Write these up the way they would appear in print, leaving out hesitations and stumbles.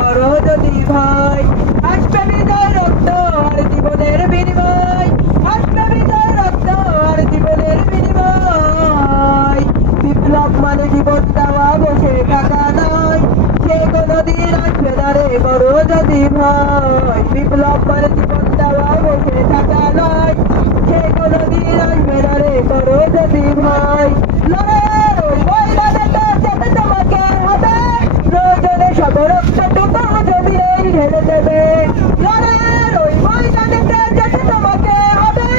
করো যদি ভয়, আসবে বিজয় রক্ত আর জীবনের বিনিময়, আসবে বিজয় রক্ত আর জীবনের বিনিময়। বিপ্লব মানে জীবন দেওয়া, বসে থাকা নয়, সে কোনদিন আসবে না রে করো যদি ভয়। বিপ্লব মানে জীবন দেওয়া, বসে থাকা নয়, সে কোনদিন আসবে না রে করো যদি ভয়। লড়াইয়ের ওই ময়দানেতে যেতে তোমাকে হবে, প্রয়োজনে সব রক্তটুকু জমিনেই ঢেলে দেবে। লড়াইয়ের ওই ময়দানেতে যেতে তোমাকে হবে,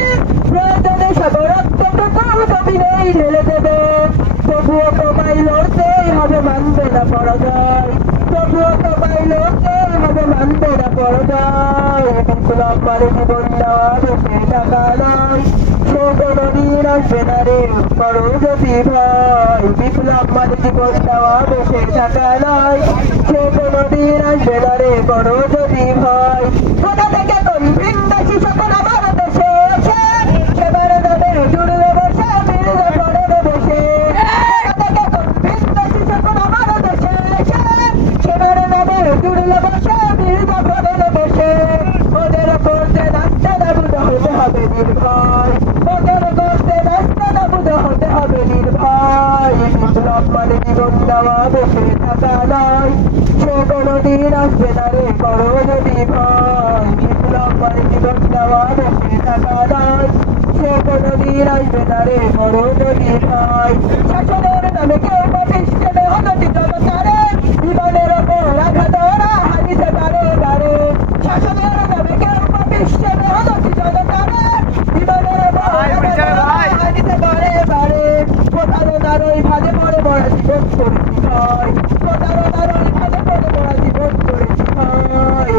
প্রয়োজনে সব রক্তটুকু জমিনেই ঢেলে দেবে। তবুও তোমায় লড়তেই হবে, মানবে না পরাজয়, তবুও তোমায় লড়তেই হবে, মানবে না পরাজয়। বিপ্লব মানে জীবন দেওয়া, বসে থাকা নয়, সে কোনদিন আসবে না রে করো যদি ভয়। বিপ্লব মানে জীবন দেওয়া, বসে থাকা নয়, সে কোনদিন আসবে না রে করো যদি ভয়। কোথা থেকে কোন ভিন্দাসী সকল আমার দেশে এসে, সেবার নামে জুড়লে বসে মির্জা পড়ে বসে। কোথা থেকে কোন ভিন্দাসী সকল আমার দেশে এসে, সেবার নামে জুড়লে বসে মির্জা পড়ে বসে। ওদের করতে নাচতে নাবুদ হতে হবে নির্ভয়, ওদের করতে নাচতে নাবুদ হতে হবে নির্ভয়। বিপ্লব মানে জীবন দেওয়া, বসে থাকা নয়, সে কোনদিন আসবে না রে করো যদি ভয়। বিপ্লব মানে জীবন দেওয়া, বসে থাকা নয়, সে কোনদিন আসবে না রে করো যদি ভয়। শাসনের নামে কেউ পাপিষ্ঠে হনতি জনতারে, জীবনের ওপর আঘাত ওরা হানিতে পারে বারে। শাসনের নামে কেউ পাপিষ্ঠে হনতি জনতারে, জীবনের ওপর আঘাত ওরা হানিতে পারে বারে। প্রতারণার ওই ভাজে পড়ে মরা জীবন করেছি ভয়, প্রতারণার ওই ভাজে পড়ে মরা জীবন করেছি ভয়।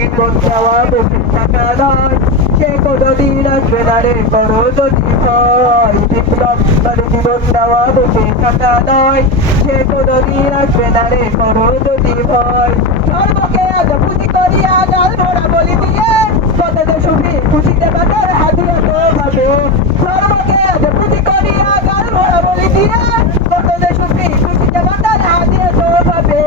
জীবন দেওয়া, বসে থাকা নয়, সে কোনদিন আসবে না রে করো যদি ভয়। বিপ্লব মানে জীবন দেওয়া, বসে থাকা নয়, সে কোনদিন আসবে না রে করো যদি ভয়। ধর্মকে আজ পুঁজি করিয়া গাল ভরা বলি দিয়ে, কত যে সুখী খুশিতে বাজার হাতিয়া তো ভাবে। ধর্মকে আজ পুঁজি করিয়া গাল ভরা বলি দিয়ে, কত যে সুখী খুশিতে বাজার হাতিয়া তো ভাবে।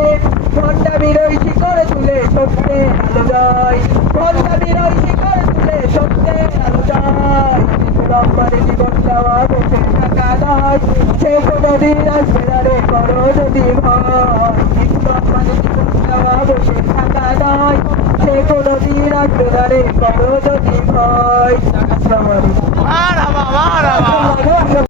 ভণ্ডামির ওই শিকড় তুলে সত্যের আলো যায়, ভণ্ডামির ওই শিকড় তুলে সত্যের আলো যায়। বিপ্লব মানে জীবন দেওয়া, বসে থাকা নয়, সে কোনদিন আসবে না রে করো যদি ভয়। বিপ্লব মানে জীবন দেওয়া, বসে থাকা নয়, সে কোনদিন আসবে না রে করো যদি ভয়। আসসালামু আলাইকুম।